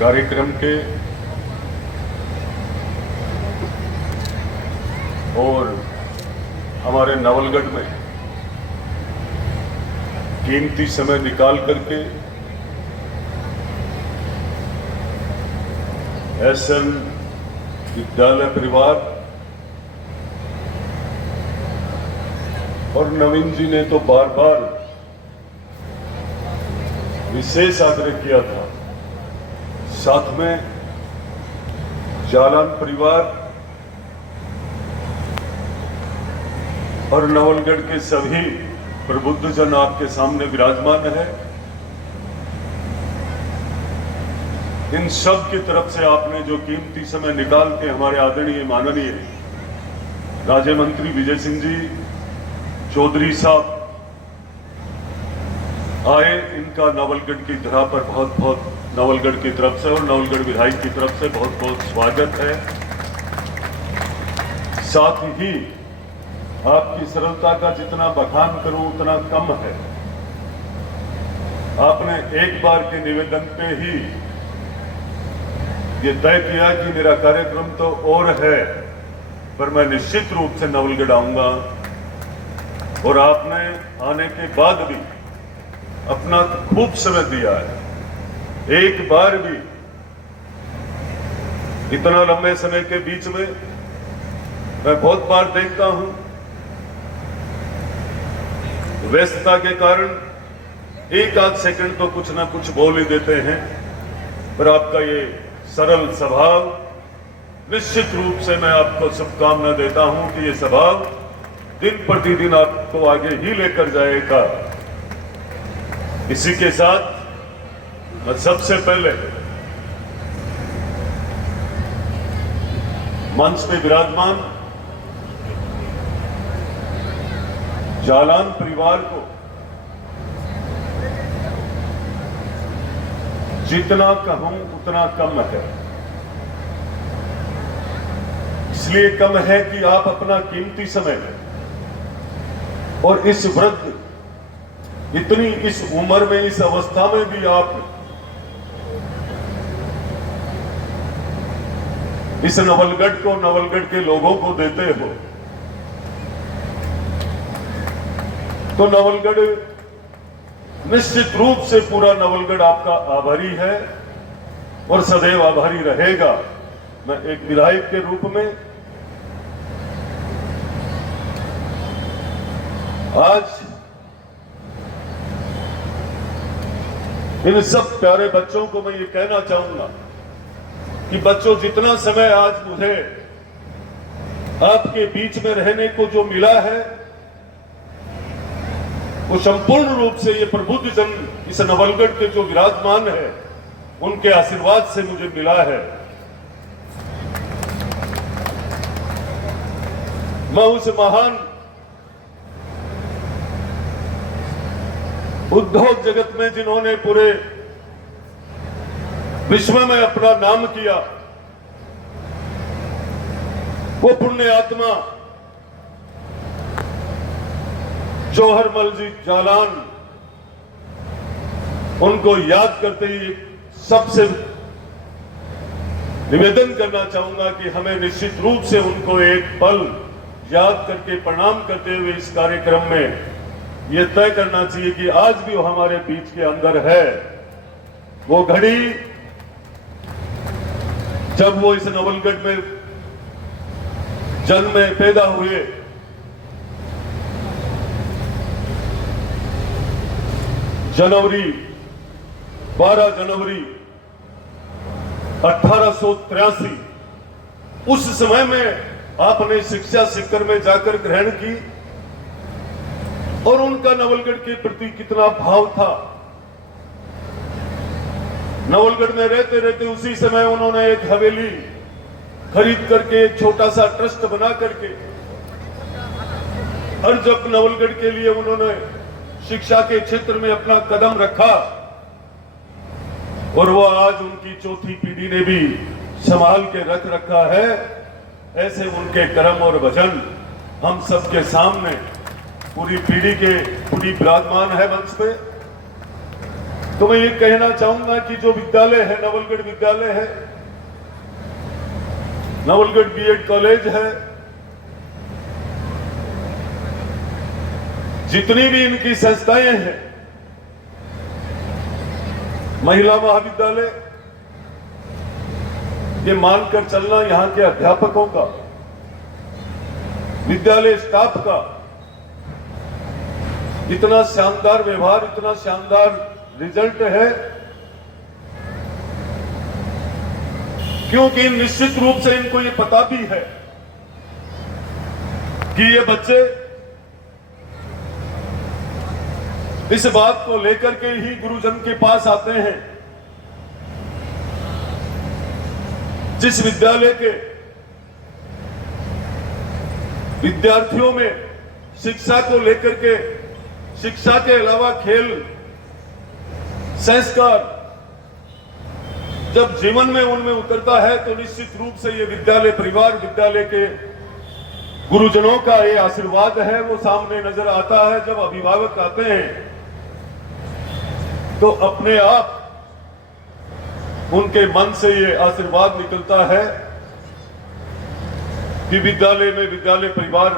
कार्यक्रम के और हमारे नवलगढ़ में कीमती समय निकाल करके एसएन विद्यालय परिवार और नवीन जी ने तो बार बार विशेष आग्रह किया था, साथ में जालान परिवार और नवलगढ़ के सभी प्रबुद्ध जन आपके सामने विराजमान है। इन सब की तरफ से आपने जो कीमती समय निकाल के हमारे आदरणीय माननीय राज्य मंत्री विजय सिंह जी चौधरी साहब आए, इनका नवलगढ़ की धरा पर बहुत बहुत नवलगढ़ की तरफ से और नवलगढ़ विधायक की तरफ से बहुत बहुत स्वागत है। साथ ही आपकी सरलता का जितना बखान करूं उतना कम है। आपने एक बार के निवेदन पे ही ये तय किया कि मेरा कार्यक्रम तो और है, पर मैं निश्चित रूप से नवलगढ़ आऊंगा, और आपने आने के बाद भी अपना खूब समय दिया है। एक बार भी इतना लंबे समय के बीच में मैं बहुत बार देखता हूं, व्यस्तता के कारण एक आध सेकंड तो कुछ ना कुछ बोल ही देते हैं, पर आपका ये सरल स्वभाव, निश्चित रूप से मैं आपको शुभकामना देता हूं कि ये स्वभाव दिन प्रतिदिन आपको आगे ही लेकर जाएगा। इसी के साथ मैं सबसे पहले मंच पे विराजमान जालान परिवार को जितना कहूं उतना कम है। इसलिए कम है कि आप अपना कीमती समय और इस वृद्ध इतनी इस उम्र में, इस अवस्था में भी आप इस नवलगढ़ को, नवलगढ़ के लोगों को देते हो, तो नवलगढ़ निश्चित रूप से पूरा नवलगढ़ आपका आभारी है और सदैव आभारी रहेगा। मैं एक विधायक के रूप में आज इन सब प्यारे बच्चों को मैं ये कहना चाहूंगा कि बच्चों, जितना समय आज मुझे आपके बीच में रहने को जो मिला है, वो संपूर्ण रूप से ये प्रबुद्ध जन इस नवलगढ़ के जो विराजमान है, उनके आशीर्वाद से मुझे मिला है। मैं उस महान उद्योग जगत में जिन्होंने पूरे विश्व में अपना नाम किया, वो पुण्य आत्मा जौहरमल जी जालान, उनको याद करते ही सबसे निवेदन करना चाहूंगा कि हमें निश्चित रूप से उनको एक पल याद करके प्रणाम करते हुए इस कार्यक्रम में ये तय करना चाहिए कि आज भी वो हमारे बीच के अंदर है। वो घड़ी जब वो इस नवलगढ़ में जन्म में पैदा हुए, जनवरी 12 जनवरी 1883, उस समय में आपने शिक्षा शिखर में जाकर ग्रहण की, और उनका नवलगढ़ के प्रति कितना भाव था। नवलगढ़ में रहते रहते उसी समय उन्होंने एक हवेली खरीद करके एक छोटा सा ट्रस्ट बना करके, और जब नवलगढ़ के लिए उन्होंने शिक्षा के क्षेत्र में अपना कदम रखा, और वो आज उनकी चौथी पीढ़ी ने भी संभाल के रख रखा है। ऐसे उनके कर्म और वचन हम सबके सामने पूरी पीढ़ी के पूरी विराजमान है मंच पे। तो मैं ये कहना चाहूंगा कि जो विद्यालय है, नवलगढ़ विद्यालय है, नवलगढ़ बीएड कॉलेज है, जितनी भी इनकी संस्थाएं हैं, महिला महाविद्यालय, ये मानकर चलना यहां के अध्यापकों का, विद्यालय स्टाफ का इतना शानदार व्यवहार, इतना शानदार रिजल्ट है, क्योंकि निश्चित रूप से इनको ये पता भी है कि ये बच्चे इस बात को लेकर के ही गुरुजन के पास आते हैं। जिस विद्यालय के विद्यार्थियों में शिक्षा को लेकर के, शिक्षा के अलावा खेल, संस्कार जब जीवन में उनमें उतरता है तो निश्चित रूप से ये विद्यालय परिवार, विद्यालय के गुरुजनों का ये आशीर्वाद है, वो सामने नजर आता है। जब अभिभावक आते हैं तो अपने आप उनके मन से ये आशीर्वाद निकलता है कि विद्यालय में विद्यालय परिवार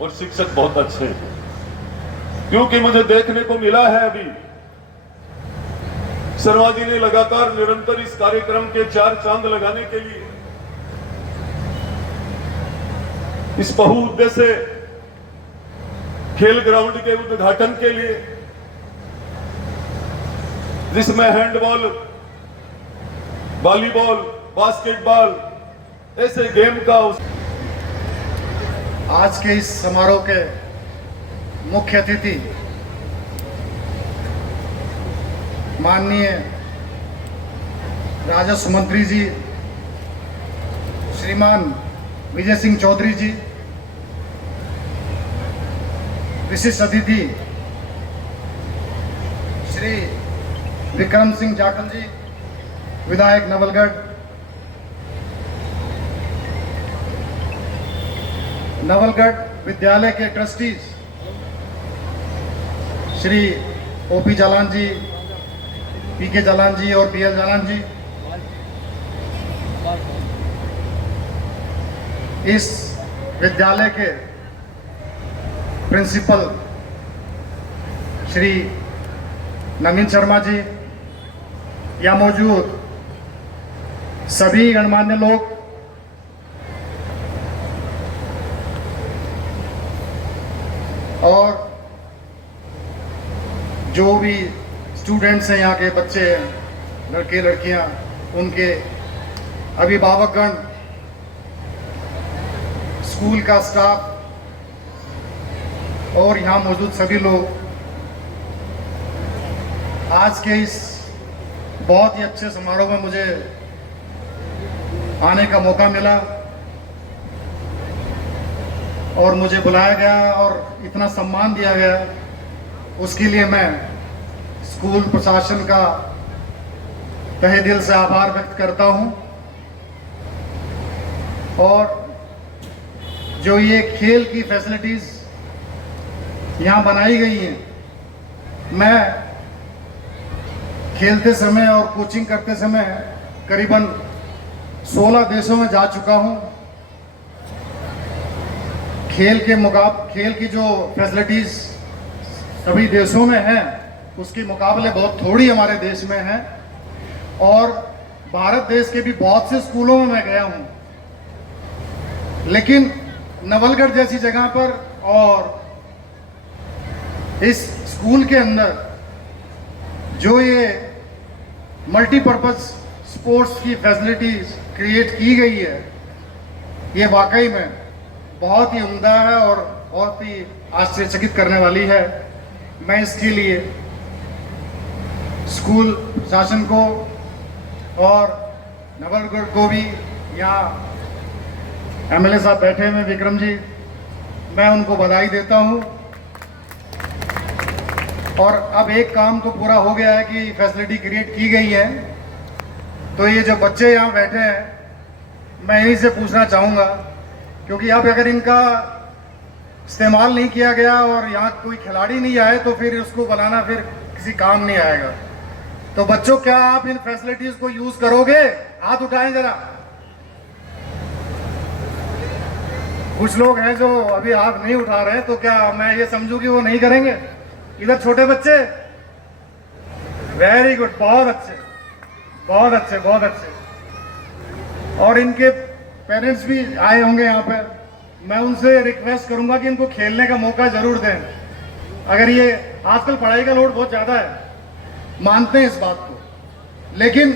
और शिक्षक बहुत अच्छे हैं। क्योंकि मुझे देखने को मिला है, अभी शर्मा जी ने लगातार निरंतर इस कार्यक्रम के 4 चांद लगाने के लिए, इस बहुउद्देश्य खेल ग्राउंड के उद्घाटन के लिए, जिसमें हैंडबॉल, वॉलीबॉल, बास्केटबॉल ऐसे गेम का आज के इस समारोह के मुख्य अतिथि माननीय राजस्व मंत्री जी श्रीमान विजय सिंह चौधरी जी, विशिष्ट अतिथि श्री विक्रम सिंह जाटल जी, विधायक नवलगढ़, नवलगढ़ विद्यालय के ट्रस्टीज श्री ओपी जालान जी, पीके जालान जी और पीएल जालान जी, इस विद्यालय के प्रिंसिपल श्री नवीन शर्मा जी, या मौजूद सभी गणमान्य लोग, और जो भी स्टूडेंट्स हैं, यहाँ के बच्चे, लड़के लड़कियाँ, उनके अभिभावकगण, स्कूल का स्टाफ और यहाँ मौजूद सभी लोग, आज के इस बहुत ही अच्छे समारोह में मुझे आने का मौका मिला और मुझे बुलाया गया और इतना सम्मान दिया गया, उसके लिए मैं स्कूल प्रशासन का तहे दिल से आभार व्यक्त करता हूं। और जो ये खेल की फैसिलिटीज़ यहाँ बनाई गई हैं, मैं खेलते समय और कोचिंग करते समय करीबन 16 देशों में जा चुका हूँ। खेल की जो फैसिलिटीज़ सभी देशों में हैं, उसके मुकाबले बहुत थोड़ी हमारे देश में है। और भारत देश के भी बहुत से स्कूलों में मैं गया हूँ, लेकिन नवलगढ़ जैसी जगह पर और इस स्कूल के अंदर जो ये मल्टीपर्पज़ स्पोर्ट्स की फैसिलिटीज़ क्रिएट की गई है, ये वाकई में बहुत ही उम्दा है और बहुत ही आश्चर्यचकित करने वाली है। मैं इसके लिए स्कूल प्रशासन को और नवलगढ़ को भी, यहाँ एमएलए साहब बैठे हुए विक्रम जी, मैं उनको बधाई देता हूँ। और अब एक काम तो पूरा हो गया है कि फैसिलिटी क्रिएट की गई है, तो ये जो बच्चे यहाँ बैठे हैं, मैं इन्हीं से पूछना चाहूँगा, क्योंकि अब अगर इनका इस्तेमाल नहीं किया गया और यहाँ कोई खिलाड़ी नहीं आए तो फिर उसको बनाना फिर किसी काम नहीं आएगा। तो बच्चों, क्या आप इन फैसिलिटीज को यूज करोगे? हाथ उठाएं जरा। कुछ लोग हैं जो अभी हाथ नहीं उठा रहे, तो क्या मैं ये समझूं कि वो नहीं करेंगे? इधर छोटे बच्चे, वेरी गुड, बहुत अच्छे, बहुत अच्छे, बहुत अच्छे। और इनके पेरेंट्स भी आए होंगे यहाँ पे। मैं उनसे रिक्वेस्ट करूंगा कि इनको खेलने का मौका जरूर दें। अगर ये आजकल पढ़ाई का लोड बहुत ज़्यादा है, मानते हैं इस बात को, लेकिन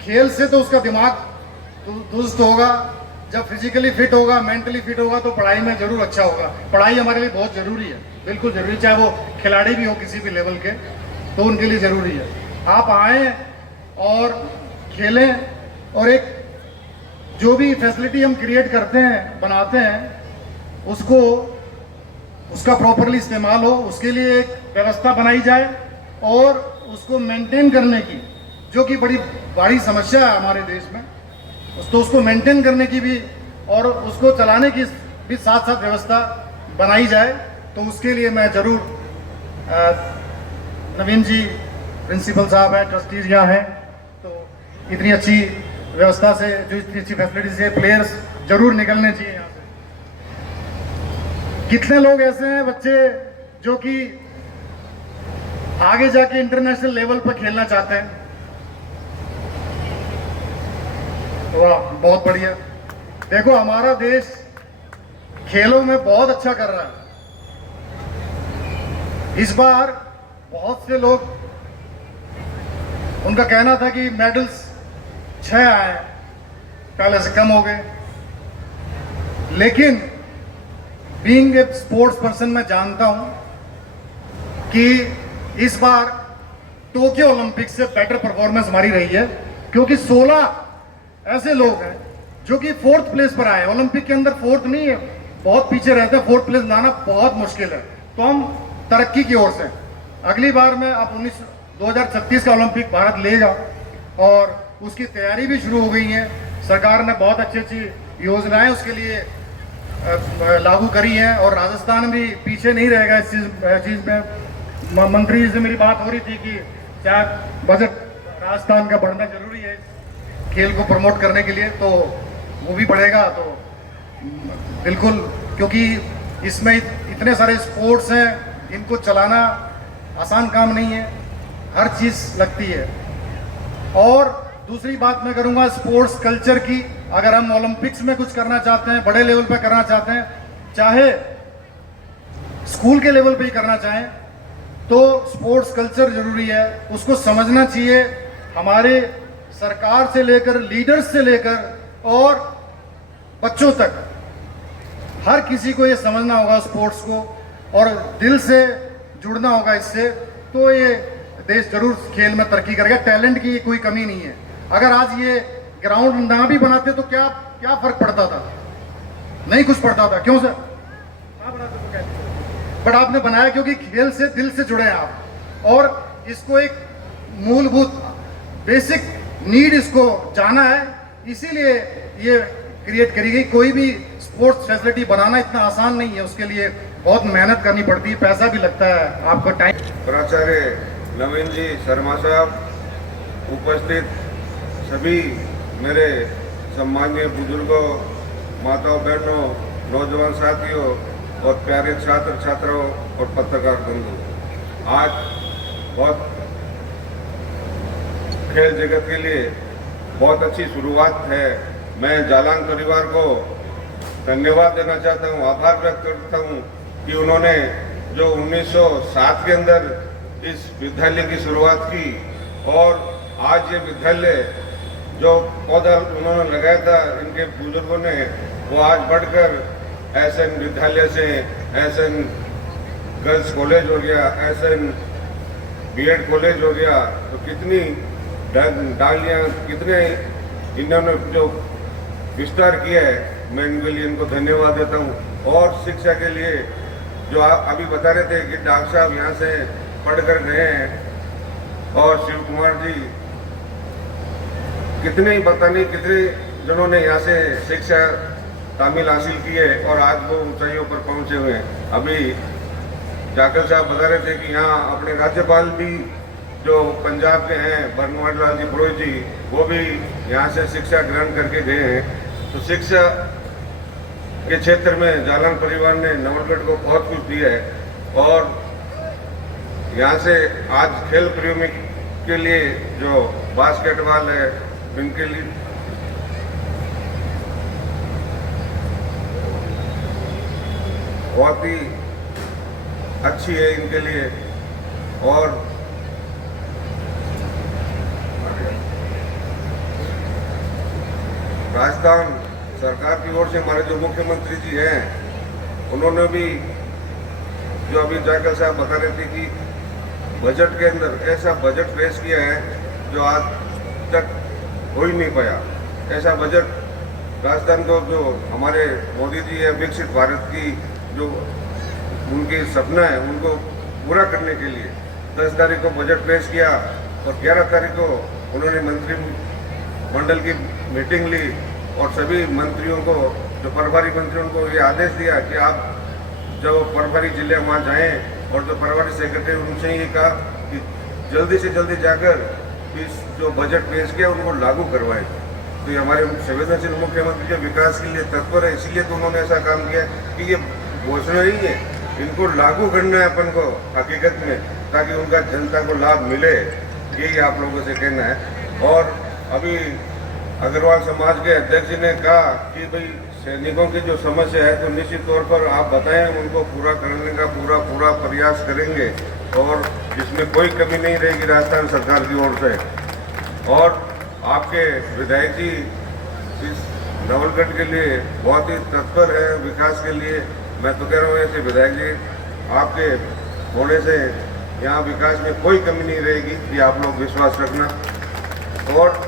खेल से तो उसका दिमाग दुरुस्त होगा। जब फिजिकली फिट होगा, मेंटली फिट होगा, तो पढ़ाई में जरूर अच्छा होगा। पढ़ाई हमारे लिए बहुत ज़रूरी है, बिल्कुल ज़रूरी, चाहे वो खिलाड़ी भी हो किसी भी लेवल के, तो उनके लिए ज़रूरी है। आप आएँ और खेलें, और एक जो भी फैसिलिटी हम क्रिएट करते हैं, बनाते हैं, उसका प्रॉपरली इस्तेमाल हो, उसके लिए एक व्यवस्था बनाई जाए, और उसको मेंटेन करने की, जो कि बड़ी बड़ी समस्या है हमारे देश में, तो उसको मेंटेन करने की भी और उसको चलाने की भी साथ साथ व्यवस्था बनाई जाए। तो उसके लिए मैं जरूर, नवीन जी प्रिंसिपल साहब हैं, ट्रस्टीज यहाँ हैं, तो इतनी अच्छी व्यवस्था से, जो इतनी अच्छी फैसिलिटी से प्लेयर्स जरूर निकलने चाहिए यहाँ से। कितने लोग ऐसे हैं बच्चे जो कि आगे जाके इंटरनेशनल लेवल पर खेलना चाहते हैं? वाह, बहुत बढ़िया। देखो, हमारा देश खेलों में बहुत अच्छा कर रहा है। इस बार बहुत से लोग, उनका कहना था कि मेडल्स 6 आए, पहले से कम हो गए, लेकिन बीइंग ए स्पोर्ट्स पर्सन मैं जानता हूं कि इस बार टोक्यो ओलंपिक्स से बेटर परफॉर्मेंस हमारी रही है, क्योंकि 16 ऐसे लोग हैं जो कि 4th प्लेस पर आए। ओलंपिक के अंदर 4th नहीं है, बहुत पीछे रहते हैं, 4th प्लेस लाना बहुत मुश्किल है। तो हम तरक्की की ओर से, अगली बार में अब 2036 का ओलंपिक भारत लेगा, और उसकी तैयारी भी शुरू हो गई है। सरकार ने बहुत अच्छी अच्छी योजनाएं उसके लिए लागू करी हैं, और राजस्थान भी पीछे नहीं रहेगा इस चीज़ में। मंत्री से मेरी बात हो रही थी कि क्या बजट राजस्थान का बढ़ना जरूरी है खेल को प्रमोट करने के लिए, तो वो भी बढ़ेगा। तो बिल्कुल, क्योंकि इसमें इतने सारे स्पोर्ट्स हैं, इनको चलाना आसान काम नहीं है, हर चीज़ लगती है। और दूसरी बात मैं करूँगा स्पोर्ट्स कल्चर की। अगर हम ओलंपिक्स में कुछ करना चाहते हैं, बड़े लेवल पर करना चाहते हैं, चाहे स्कूल के लेवल पे ही करना चाहें, तो स्पोर्ट्स कल्चर जरूरी है, उसको समझना चाहिए। हमारे सरकार से लेकर, लीडर्स से लेकर और बच्चों तक, हर किसी को ये समझना होगा स्पोर्ट्स को, और दिल से जुड़ना होगा इससे, तो ये देश जरूर खेल में तरक्की करेगा। टैलेंट की कोई कमी नहीं है। अगर आज ये ग्राउंड ना भी बनाते तो क्या क्या फर्क पड़ता था? नहीं कुछ पड़ता था। क्यों सर? बट आपने बनाया क्योंकि खेल से दिल से जुड़े हैं आप, और इसको एक मूलभूत बेसिक नीड इसको जाना है, इसीलिए ये क्रिएट करी गई। कोई भी स्पोर्ट्स फैसिलिटी बनाना इतना आसान नहीं है, उसके लिए बहुत मेहनत करनी पड़ती है, पैसा भी लगता है, आपका टाइम। प्राचार्य नवीन जी शर्मा साहब, उपस्थित सभी मेरे सम्माननीय बुजुर्गों, माताओं बहनों, नौजवान साथियों और प्यारे छात्र छात्राओं और पत्रकार बंधु, आज बहुत खेल जगत के लिए बहुत अच्छी शुरुआत है। मैं जालान परिवार को धन्यवाद देना चाहता हूँ, आभार व्यक्त करता हूँ कि उन्होंने जो 1907 के अंदर इस विद्यालय की शुरुआत की, और आज ये विद्यालय जो पौधा उन्होंने लगाया था इनके बुजुर्गों ने, वो आज बढ़कर एसएन विद्यालय से एसएन गर्ल्स कॉलेज हो गया, एसएन बीएड कॉलेज हो गया। तो कितनी डालियाँ, कितने इन्होंने जो विस्तार किया है, मैं इनके लिए इनको धन्यवाद देता हूँ। और शिक्षा के लिए जो आप अभी बता रहे थे कि डॉक्टर साहब यहाँ से पढ़कर गए हैं, और शिव कुमार जी, कितने ही पता नहीं कितने जनों ने यहाँ से शिक्षा तामील हासिल की है और आज वो ऊंचाइयों पर पहुँचे हुए हैं। अभी जाकर साहब बता रहे थे कि यहाँ अपने राज्यपाल भी जो पंजाब के हैं बनवारी लाल जी पुरोहित जी, वो भी यहाँ से शिक्षा ग्रहण करके गए हैं। तो शिक्षा के क्षेत्र में जालान परिवार ने नवलगढ़ को बहुत कुछ दिया है। और यहाँ से आज खेल प्रेमी के लिए जो बास्केटबॉल है, इनके लिए बहुत ही अच्छी है इनके लिए। और राजस्थान सरकार की ओर से हमारे जो मुख्यमंत्री जी हैं, उन्होंने भी जो अभी जाकर साहब बता रहे थे कि बजट के अंदर ऐसा बजट पेश किया है जो आज तक हो ही नहीं पाया। ऐसा बजट राजस्थान को, जो हमारे मोदी जी है, विकसित भारत की जो उनकी सपना है उनको पूरा करने के लिए 10 तारीख को बजट पेश किया और 11 तारीख को उन्होंने मंत्रिमंडल की मीटिंग ली और सभी मंत्रियों को, जो प्रभारी मंत्रियों को ये आदेश दिया कि आप जो प्रभारी जिले वहाँ जाएं और जो प्रभारी सेक्रेटरी उनसे ये कहा कि जल्दी से जल्दी जाकर इस जो बजट पेश किया उनको लागू करवाएं। तो ये हमारे संवेदनशील मुख्यमंत्री जो विकास के लिए तत्पर है, इसीलिए तो उन्होंने ऐसा काम किया कि ये घोषणा ही है, इनको लागू करना है अपन को हकीकत में, ताकि उनका जनता को लाभ मिले। यही आप लोगों से कहना है। और अभी अग्रवाल समाज के अध्यक्ष जी ने कहा कि भाई सैनिकों की जो समस्या है तो निश्चित तौर पर आप बताएं, उनको पूरा करने का पूरा प्रयास करेंगे और इसमें कोई कमी नहीं रहेगी राजस्थान सरकार की ओर से। और आपके विधायक जी इस नवलगढ़ के लिए बहुत ही तत्पर है विकास के लिए। मैं तो कह रहा हूँ ऐसे विधायक जी आपके होने से यहाँ विकास में कोई कमी नहीं रहेगी, ये आप लोग विश्वास रखना। और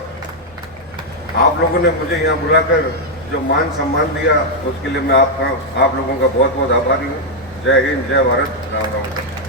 आप लोगों ने मुझे यहाँ बुलाकर जो मान सम्मान दिया उसके लिए मैं आप लोगों का बहुत बहुत आभारी हूँ। जय हिंद, जय भारत, राम राम।